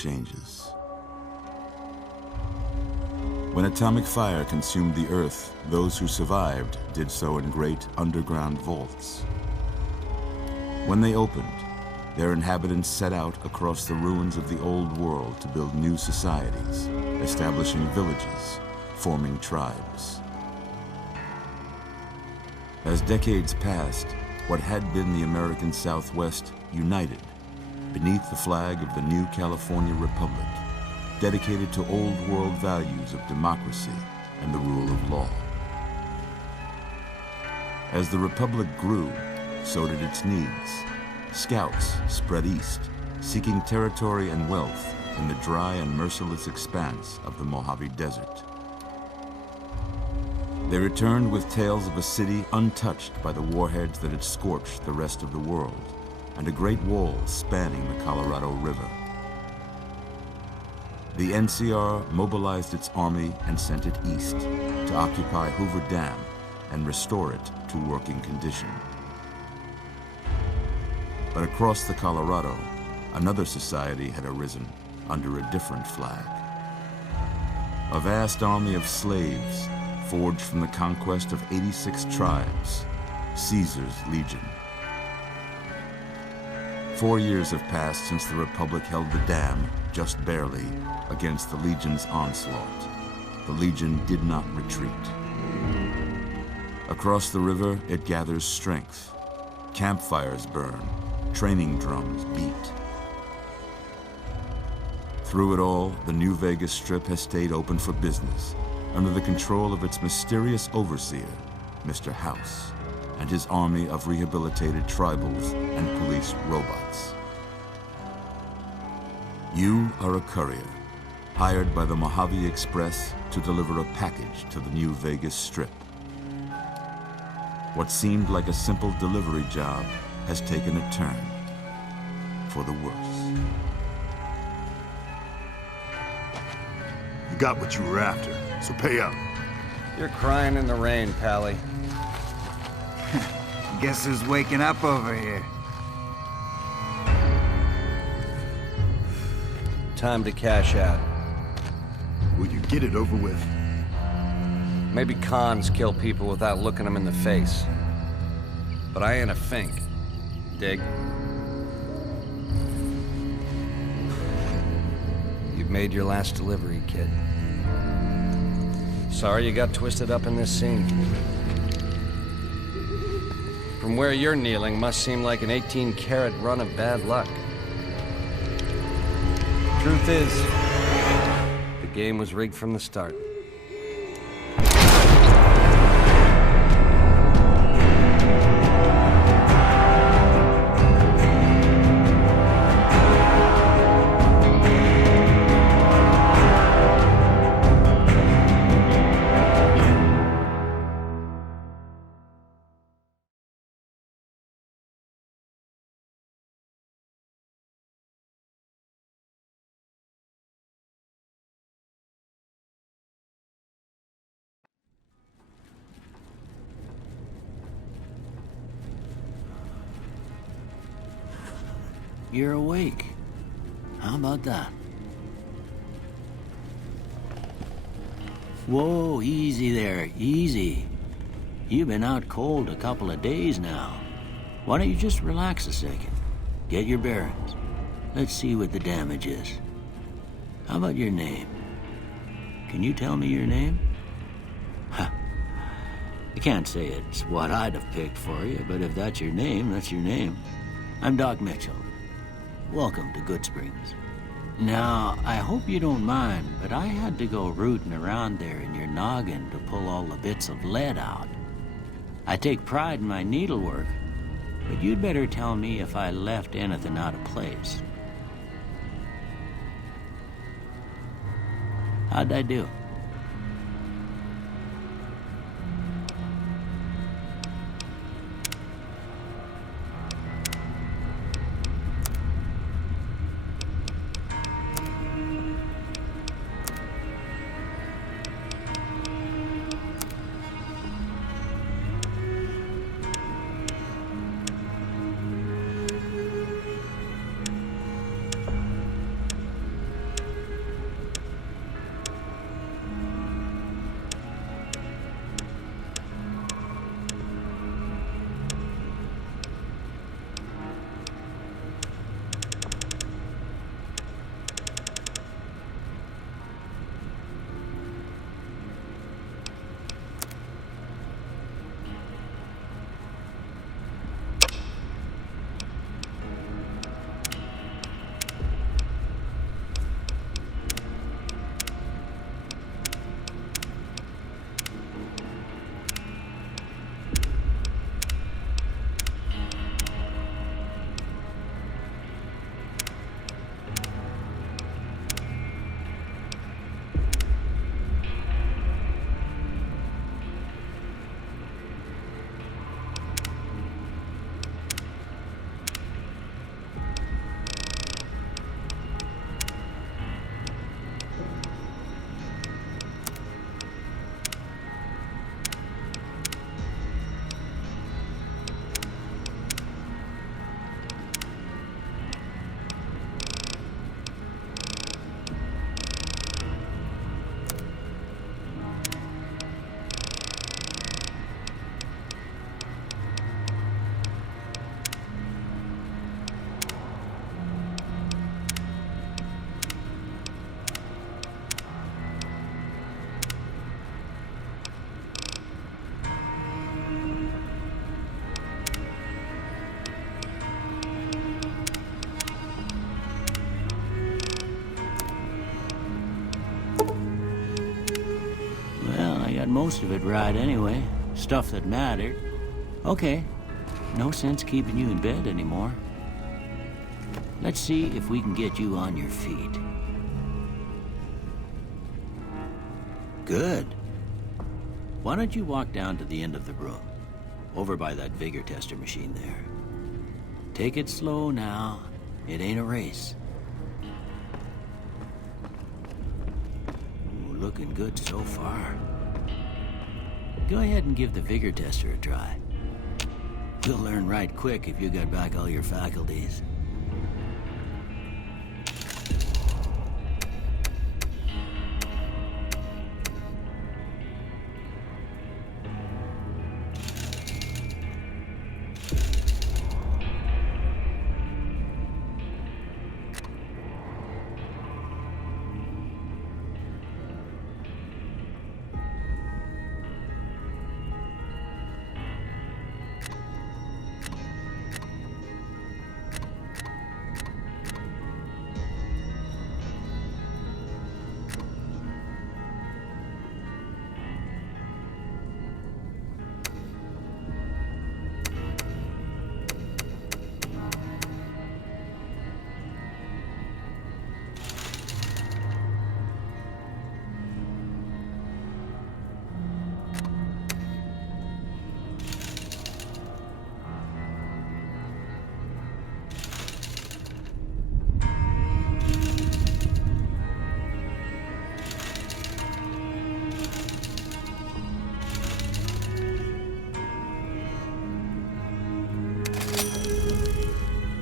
changes. When atomic fire consumed the Earth, those who survived did so in great underground vaults. When they opened, their inhabitants set out across the ruins of the old world to build new societies, establishing villages, forming tribes. As decades passed, what had been the American Southwest united beneath the flag of the new California Republic, dedicated to old world values of democracy and the rule of law. As the Republic grew, so did its needs. Scouts spread east, seeking territory and wealth in the dry and merciless expanse of the Mojave Desert. They returned with tales of a city untouched by the warheads that had scorched the rest of the world, and a great wall spanning the Colorado River. The NCR mobilized its army and sent it east to occupy Hoover Dam and restore it to working condition. But across the Colorado, another society had arisen under a different flag. A vast army of slaves forged from the conquest of 86 tribes, Caesar's Legion. 4 years have passed since the Republic held the dam, just barely, against the Legion's onslaught. The Legion did not retreat. Across the river, it gathers strength. Campfires burn, training drums beat. Through it all, the New Vegas Strip has stayed open for business, under the control of its mysterious overseer, Mr. House, and his army of rehabilitated tribals and police robots. You are a courier, hired by the Mojave Express to deliver a package to the New Vegas Strip. What seemed like a simple delivery job has taken a turn for the worse. You got what you were after, so pay up. You're crying in the rain, Pally. Guess who's waking up over here? Time to cash out. Will you get it over with? Maybe cons kill people without looking them in the face. But I ain't a fink. Dig? You've made your last delivery, kid. Sorry you got twisted up in this scene. From where you're kneeling must seem like an 18-carat run of bad luck. Truth is, the game was rigged from the start. You're awake. How about that? Whoa, easy there, easy. You've been out cold a couple of days now. Why don't you just relax a second? Get your bearings. Let's see what the damage is. How about your name? Can you tell me your name? Huh. I can't say it's what I'd have picked for you, but if that's your name, that's your name. I'm Doc Mitchell. Welcome to Goodsprings. Now, I hope you don't mind, but I had to go rooting around there in your noggin to pull all the bits of lead out. I take pride in my needlework, but you'd better tell me if I left anything out of place. How'd I do? most of it right anyway. Stuff that mattered. Okay, no sense keeping you in bed anymore. Let's see if we can get you on your feet. Good. Why don't you walk down to the end of the room, over by that vigor tester machine there. Take it slow now. It ain't a race. Ooh, looking good so far. Go ahead and give the vigor tester a try. You'll learn right quick if you got back all your faculties.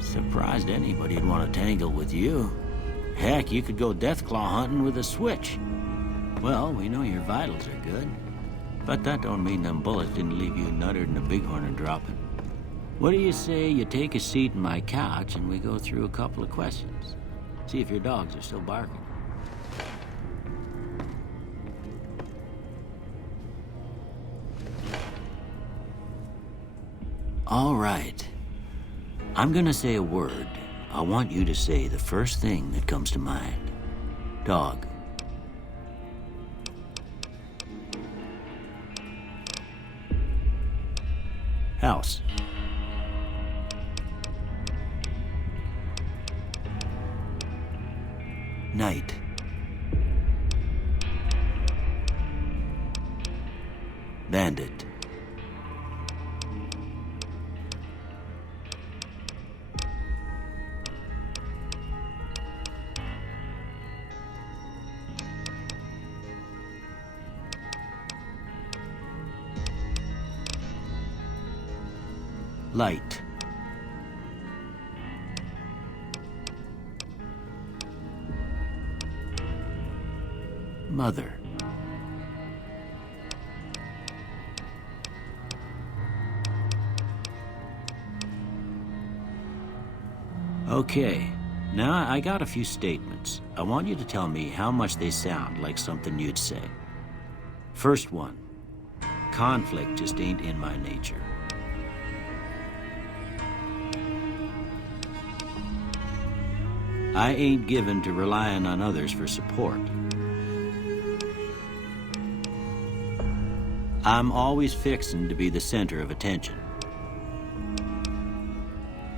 Surprised anybody'd want to tangle with you. Heck, you could go deathclaw hunting with a switch. Well, we know your vitals are good. But that don't mean them bullets didn't leave you nuttered and a bighorn are dropping. What do you say you take a seat in my couch and we go through a couple of questions? See if your dogs are still barking. All right. I'm gonna say a word. I want you to say the first thing that comes to mind. Dog. House. Night. Bandit. Light. Mother. Okay, now I got a few statements. I want you to tell me how much they sound like something you'd say. First one, conflict just ain't in my nature. I ain't given to relying on others for support. I'm always fixin' to be the center of attention.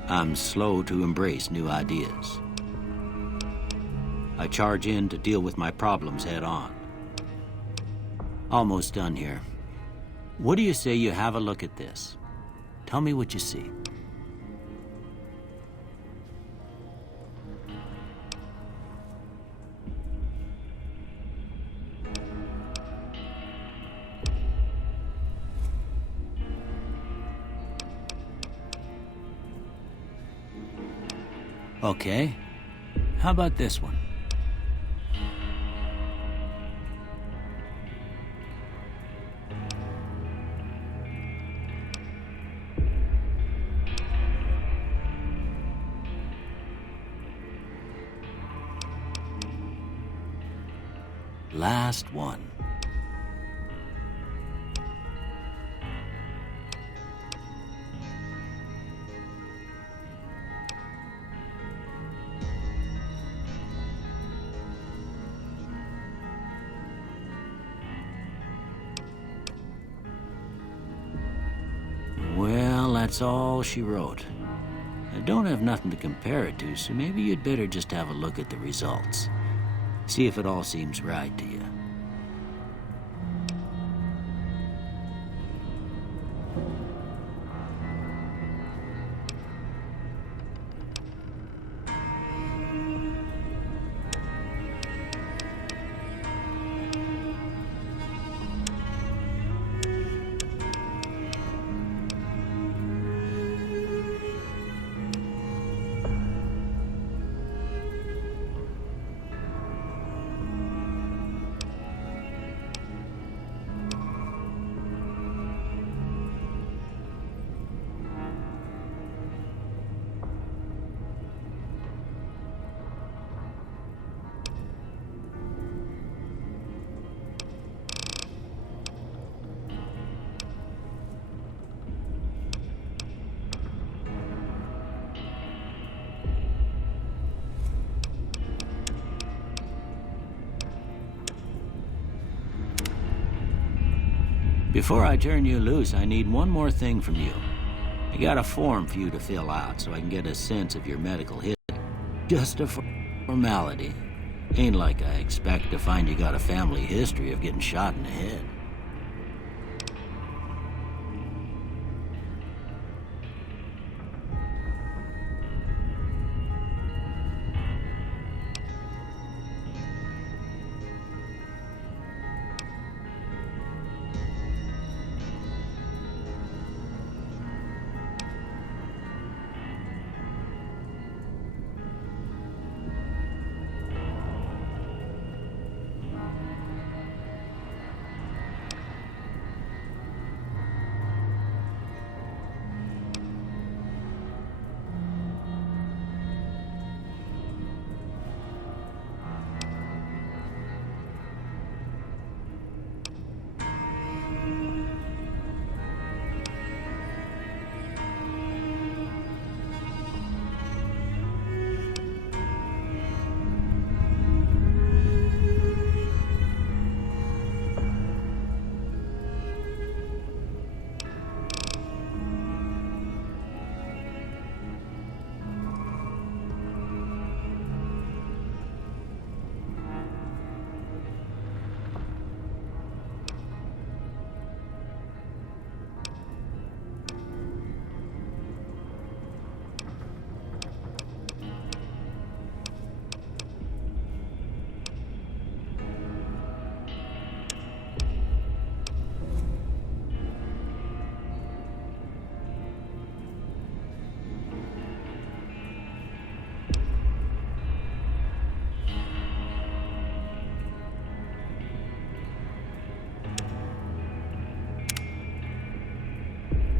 I'm slow to embrace new ideas. I charge in to deal with my problems head on. Almost done here. What do you say you have a look at this? Tell me what you see. Okay. How about this one? Last one. That's all she wrote. I don't have nothing to compare it to, so maybe you'd better just have a look at the results. See if it all seems right to you. Before I turn you loose, I need one more thing from you. I got a form for you to fill out so I can get a sense of your medical history. Just a formality. Ain't like I expect to find you got a family history of getting shot in the head.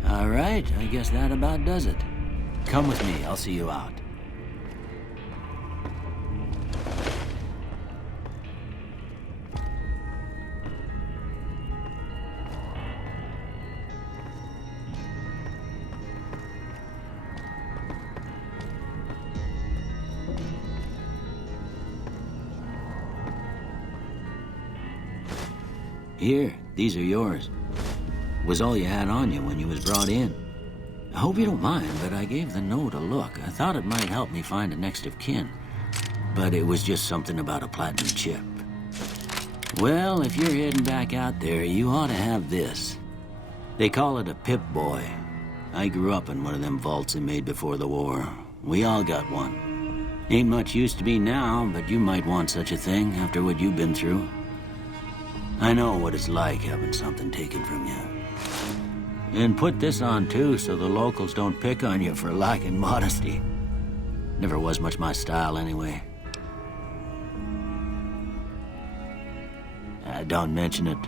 All right, I guess that about does it. Come with me, I'll see you out. Here, these are yours. Was all you had on you when you was brought in. I hope you don't mind, but I gave the note a look. I thought it might help me find a next of kin. But it was just something about a platinum chip. Well, if you're heading back out there, you ought to have this. They call it a Pip-Boy. I grew up in one of them vaults they made before the war. We all got one. Ain't much use to me now, but you might want such a thing after what you've been through. I know what it's like having something taken from you. And put this on too, so the locals don't pick on you for lacking modesty. Never was much my style anyway. Don't mention it.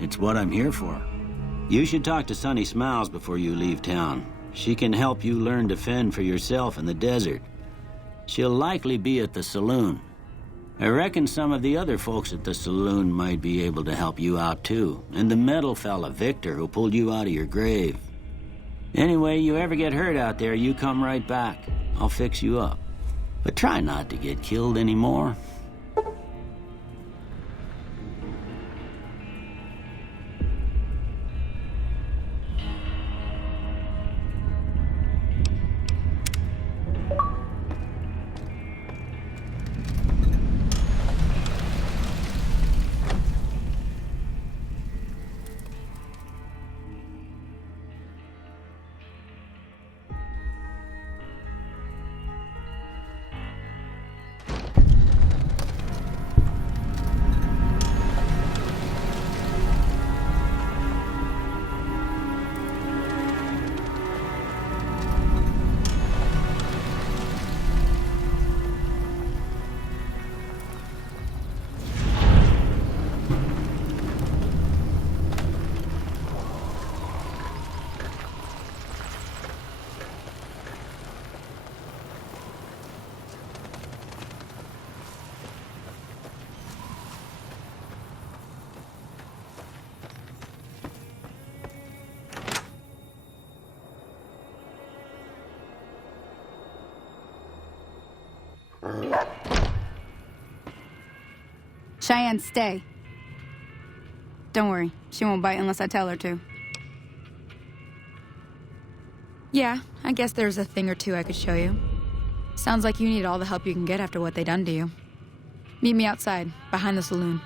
It's what I'm here for. You should talk to Sunny Smiles before you leave town. She can help you learn to fend for yourself in the desert. She'll likely be at the saloon. I reckon some of the other folks at the saloon might be able to help you out too. And the metal fella, Victor, who pulled you out of your grave. Anyway, you ever get hurt out there, you come right back. I'll fix you up. But try not to get killed anymore. Cheyenne, stay. Don't worry, she won't bite unless I tell her to. Yeah, I guess there's a thing or two I could show you. Sounds like you need all the help you can get after what they done to you. Meet me outside, behind the saloon.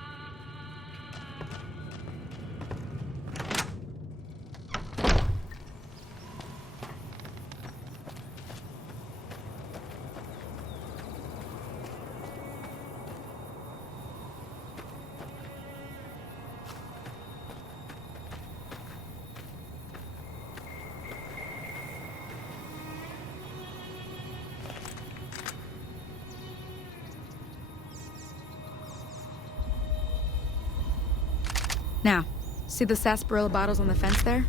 Now, see the sarsaparilla bottles on the fence there?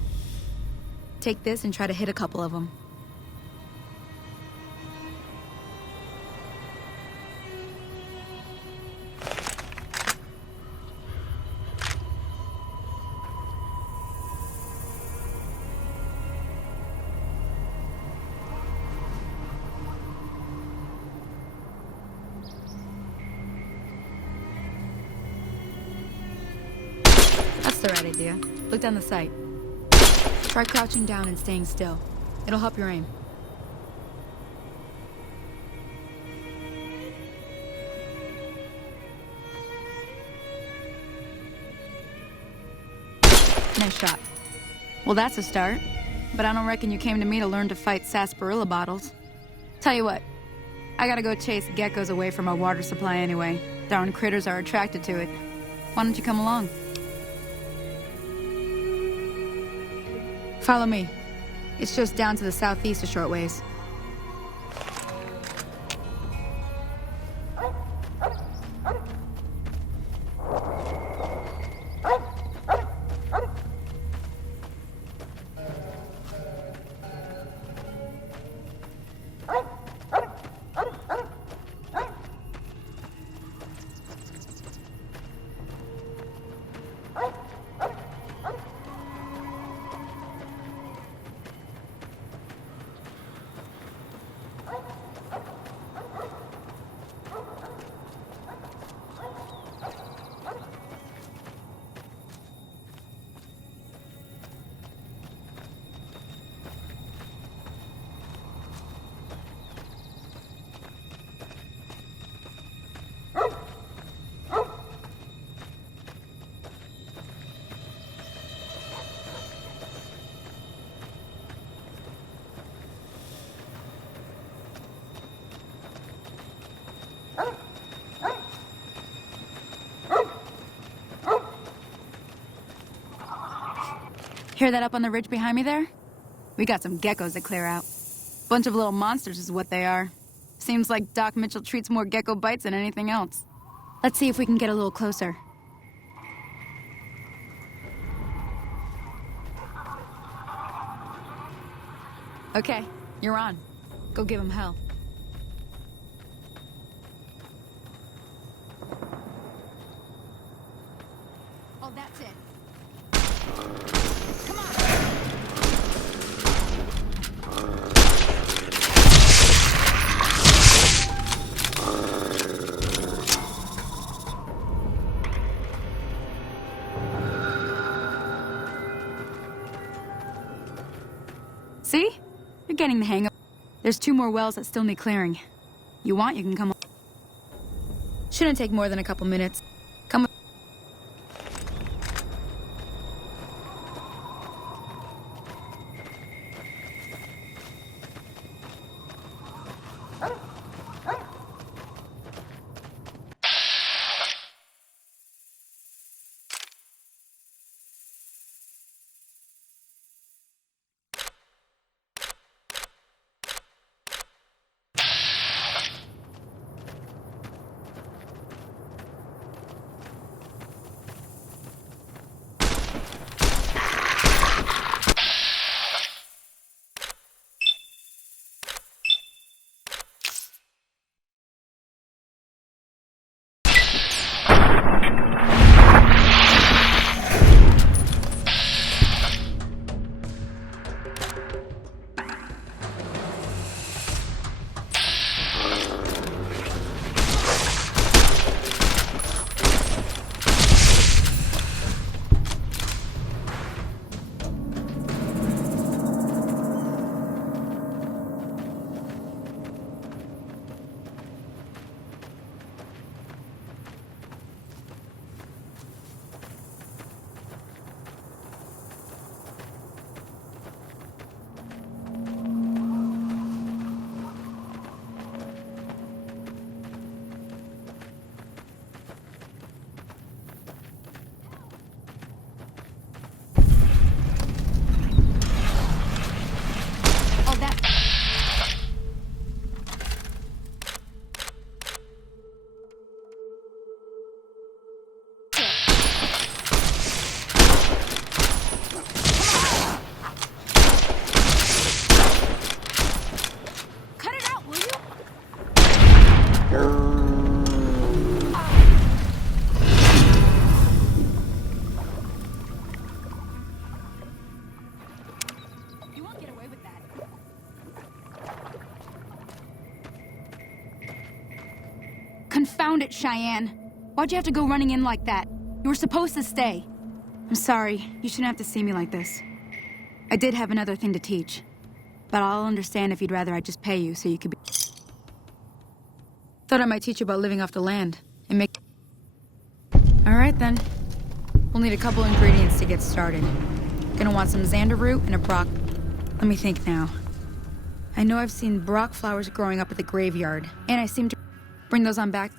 Take this and try to hit a couple of them. That's the right idea. Look down the sight. Try crouching down and staying still. It'll help your aim. Nice shot. Well, that's a start. But I don't reckon you came to me to learn to fight sarsaparilla bottles. Tell you what, I gotta go chase geckos away from our water supply anyway. Darn critters are attracted to it. Why don't you come along? Follow me. It's just down to the southeast a short ways. Hear that up on the ridge behind me there? We got some geckos to clear out. Bunch of little monsters is what they are. Seems like Doc Mitchell treats more gecko bites than anything else. Let's see if we can get a little closer. Okay, you're on. Go give him hell. Oh, that's it. Come on! See? You're getting the hang of it. There's 2 more wells that still need clearing. You want, you can come. Shouldn't take more than a couple minutes. Come. found it, Cheyenne. Why'd you have to go running in like that? You were supposed to stay. I'm sorry. You shouldn't have to see me like this. I did have another thing to teach. But I'll understand if you'd rather I just pay you so you could be... Thought I might teach you about living off the land and make... Alright then. We'll need a couple ingredients to get started. Gonna want some xander root and a brock... Let me think now. I know I've seen brock flowers growing up at the graveyard, and I seem to bring those on back.